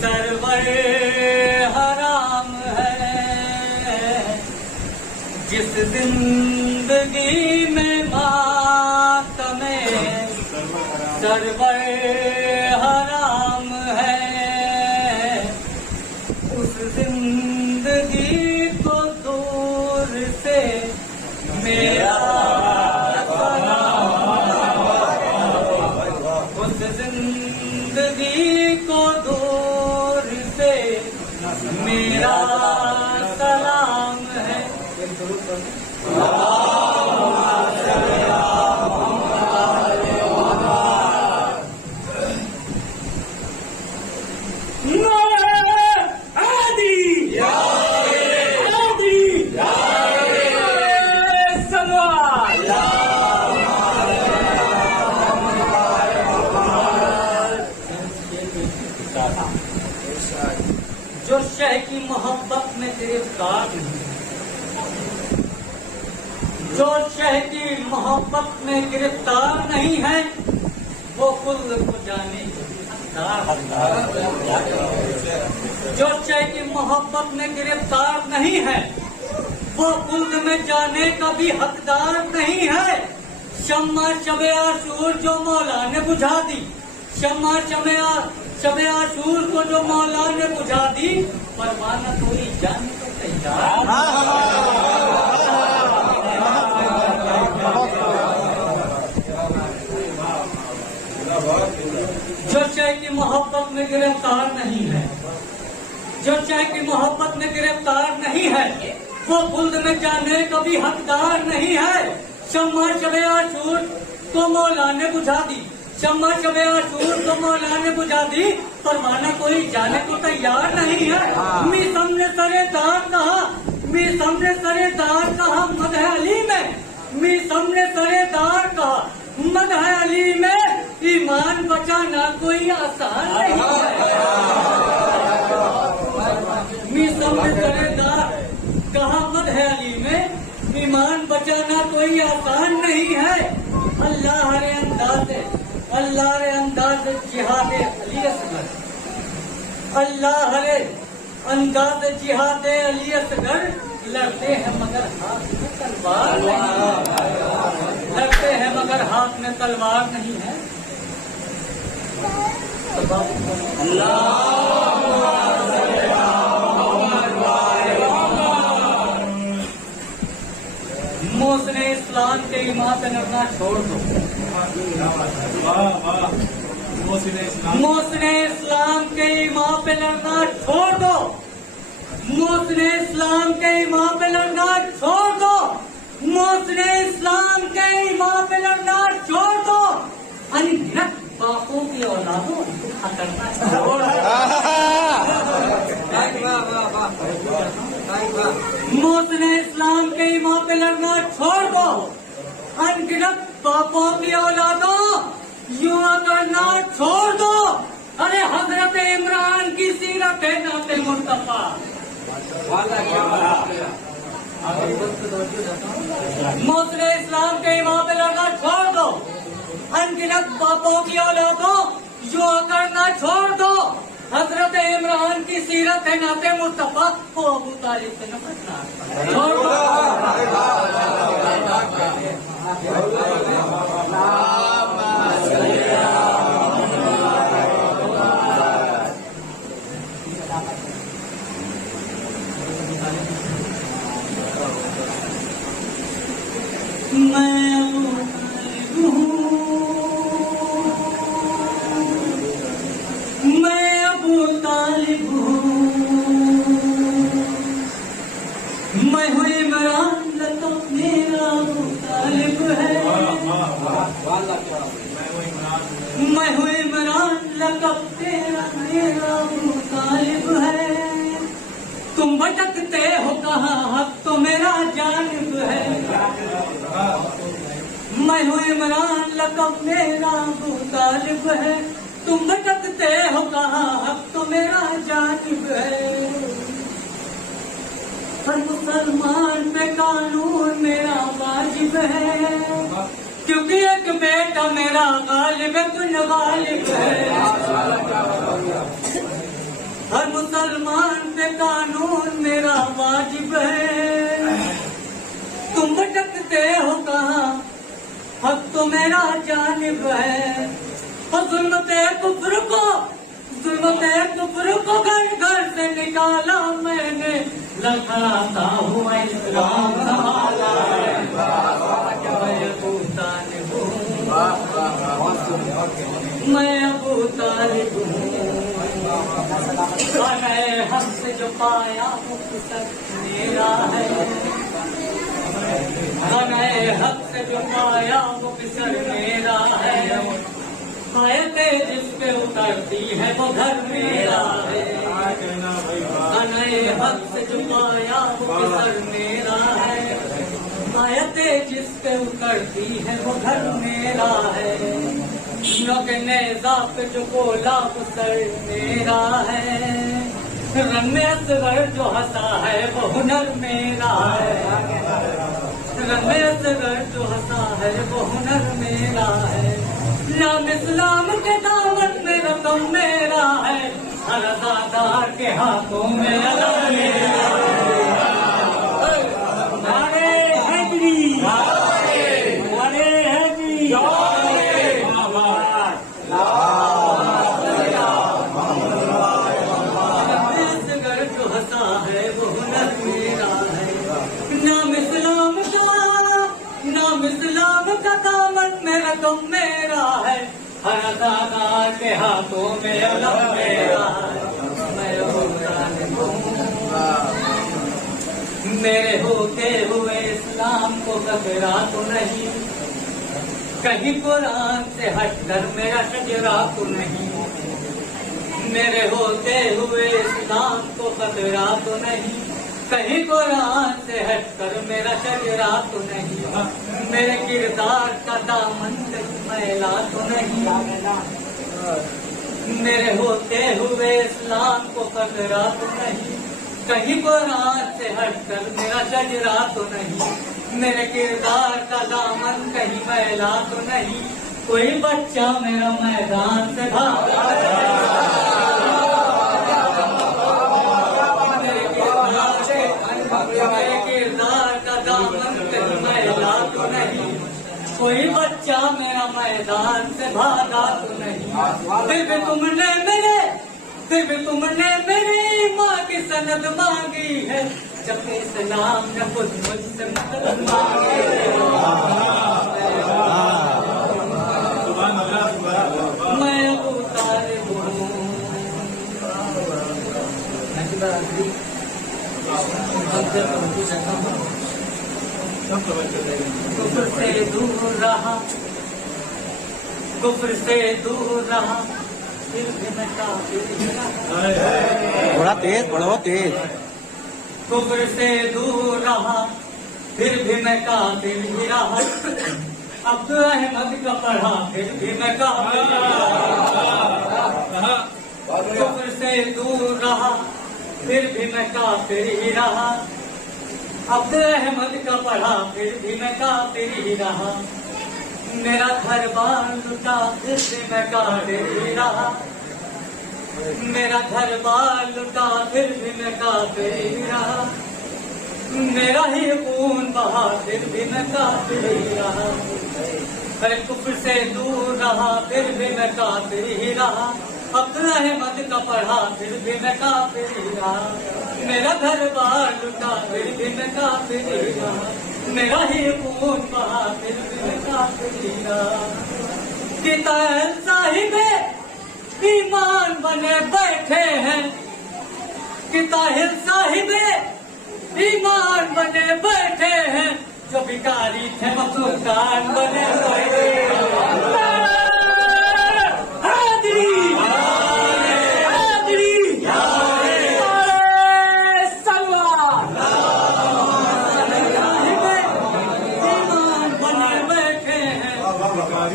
Server हराम है जिस जिंदगी में मातमे सरवर हराम है उस जिंदगी को दूर से मेरा उस जिंदगी को दूर से मेरा सलाम है। जो शह की मोहब्बत में गिरफ्तार नहीं है, जो शह की मोहब्बत में गिरफ्तार नहीं है, वो खुद को जाने के हकदार। जो शह की मोहब्बत में गिरफ्तार नहीं है, वो खुद में जाने का भी हकदार नहीं है। शम्मा शबे आशूर जो मौला ने बुझा दी, शम्मा शबे आशूर को जो मौला ने बुझा दी, परवाना कोई जाने को तैयार। जो शह की मोहब्बत में गिरफ्तार नहीं है, जो शह की मोहब्बत में गिरफ्तार नहीं है, वो खुल्द में जाने का भी हकदार नहीं है। शम्मा शबे आशूर को मौला ने बुझा दी, शम्मा शबे आशूर को मौला ने बुझा दी, परवाना कोई जाने को तैयार नहीं है। मी सामने सरेदार कहा, मी सामने सरेदार कहा मदह अली में, मी सामने सरेदार कहा मदह अली में, ईमान बचाना कोई आसान नहीं है। मी सामने सरेदार कहा मदह अली में, ईमान बचाना कोई आसान नहीं है। अल्लाह रे अंदाज जिहाद अली असगर, अल्लाह रे अंदाज जिहाद अली असगर, लड़ते हैं मगर हाथ में तलवार नहीं है, लड़ते हैं मगर हाथ में तलवार नहीं है। मोहसिने इस्लाम के ईमान पे लड़ना छोड़ दो, मोहसिने इस्लाम के ईमान पे लड़ना छोड़ दो, मोहसिने इस्लाम के ईमान पे लड़ना छोड़ दो, मोहसिने इस्लाम के ईमान पे लड़ना छोड़ दो। अनगिनत बापों की औलादों को करना छोड़ दो, मोहसिने इस्लाम के ईमान पे लड़ना छोड़ दो। अनगिनत बापों की औलादों युवा करना छोड़ दो। अरे हजरत इमरान की सीरत है नाते मुस्तफा, मोहसिने इस्लाम के ईमान पे लड़ना छोड़ दो। अनगिनत बापों की औलादों युवा करना छोड़ दो। हजरत इमरान की सीरत है नाते मुस्तफा को अबू तालिब से नफरत छोड़ दो। मैं अबू तालिब हूँ, मैं हूँ इमरान लक़ब मेरा अबू तालिब है, मैं हूँ इमरान लक़ब तेरा मेरा अबू तालिब है। तुम भटकते हो कहाँ, हक तो मेरा जानिब है। मैं हूँ इमरान लक़ब मेरा अबू तालिब है। तुम भटकते हो कहाँ, हक तो मेरा जानिब है। हर मुसलमान पे कानून मेरा वाजिब है, क्योंकि एक बेटा मेरा गालिब है, कुल गालिब है। मुसलमान पे कानून मेरा वाजिब है। तुम भटकते हो कहाँ, हक तो मेरा जानिब है। और जुल्मते कुफ्र को घर घर से निकाला मैंने, लखराता हुआ इस्लाम संभाला है। मैं अबू तालिब हूँ, मैं अबू तालिब हूँ। मैं हक से जो पाया वो सब मेरा है। मैं हक से जो पाया वो किसर मेरा है। आयतें जिस पे उतरती है वो घर मेरा है। नए हक से जो पाया वो किसर मेरा है। आयतें जिस पे उतरती है वो घर मेरा है। नेज़ा पे जो बोला वो सर मेरा है। रन्ने असगर जो हंसा है वो हुनर मेरा है। रन्ने असगर जो हंसा है वो हुनर मेरा है। नाम इस्लाम के दामन में रकम मेरा है। हर अज़ादार के हाथों में अलग मेरा है। नारे हैदरी, नारे हैदरी, असगर जो हंसा है वो हुनर मेरा है। नाम इस्लाम का दामन में रकम मेरा है। हर अज़ादार के हाथों में अलग मेरा है। मैं अबू तालिब हूँ। मेरे होते हुए इस्लाम को खतरा तो नहीं, कहीं कुरान से हटकर मेरा शजरा तो नहीं। मेरे होते हुए इस्लाम को खतरा तो नहीं, कहीं कुरान से हटकर मेरा शजरा तो नहीं। मेरे किरदार का दामन मैला तो नहीं। मेरे होते हुए इस्लाम को खतरा तो नहीं, कहीं कुरान से हटकर मेरा शजरा तो नहीं। मेरे किरदार का दामन कहीं मैला तो नहीं। कोई बच्चा मेरा मैदान से भागा मेरे किरदार का दामन कहीं मैला तो नहीं। कोई बच्चा मेरा मैदान से भागा तो नहीं। फिर भी तुमने मेरी माँ की सनद मांगी है। जब इस्लाम ने खुद मुझसे मदद मांगी है। मैं अबू तालिब हूँ। कुफ्र से दूर रहा, कुफ्र से दूर रहा, फिर भी मैं काफिर रहा। थोड़ा तेज, बढ़ो तेज। कुफ्र से दूर रहा, फिर भी मैं काफिर ही रहा। अब्दुल अहमद का पढ़ा, फिर भी मैं काफिर रहा। कुफ्र से दूर रहा, फिर भी मैं काफिर ही रहा। अब्दुल अहमद का पढ़ा, फिर भी मैं काफिर ही रहा। मेरा घर बार लुटा, फिर भी मैं काफिर ही रहा। मेरा घर बार लुटा, फिर भी मैं काफिर ही रहा। मेरा ही खून बहा, फिर भी मैं काफिर ही रहा। मैं कुफ्र से दूर रहा, फिर भी मैं काफिर ही रहा। अब्दुल अहमद का पढ़ा, फिर भी मैं काफिर ही रहा। मेरा घर बार लुटा, फिर भी मैं काफिर ही रहा। मेरा ही खून बहा, फिर भी मैं काफिर ही रहा। किताब साहिबे ईमान बने बैठे हैं। किताब साहिबे ईमान बने बैठे हैं। जो भिखारी थे वो सुल्तान बने बैठे हैं।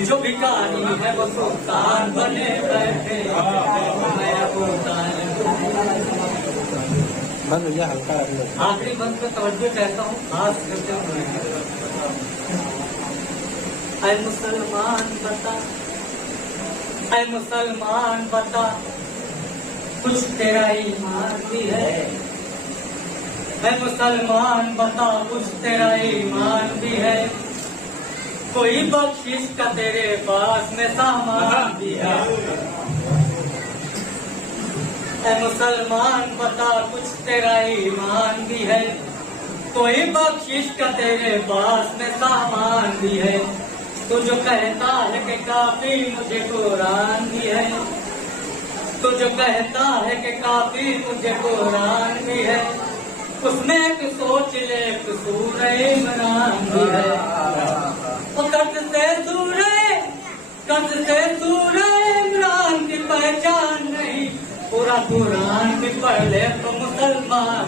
जो भिखारी है वो सुल्तान बने बैठे। मैं अबू तालिब बंद भैया हल्का। आखिरी बंद में तवज्जो चाहता हूँ, खास करके ऐ मुसलमान बता, ऐ मुसलमान बता, कुछ तेरा ईमान भी है। मैं मुसलमान बता कुछ तेरा ईमान भी है। कोई बख्शिश का तेरे पास में सामान भी है। ऐ मुसलमान बता कुछ तेरा ईमान भी है। कोई बख्शिश का तेरे पास में सामान भी है। तू जो कहता है कि काफी मुझे कुरान भी है। तू जो कहता है कि काफी मुझे कुरान भी है। उसमें एक सोच ले एक सूरह इमरान भी है। कद से सूरह इमरान की पहचान नहीं। पूरा कुरान भी पढ़ ले तो मुसलमान।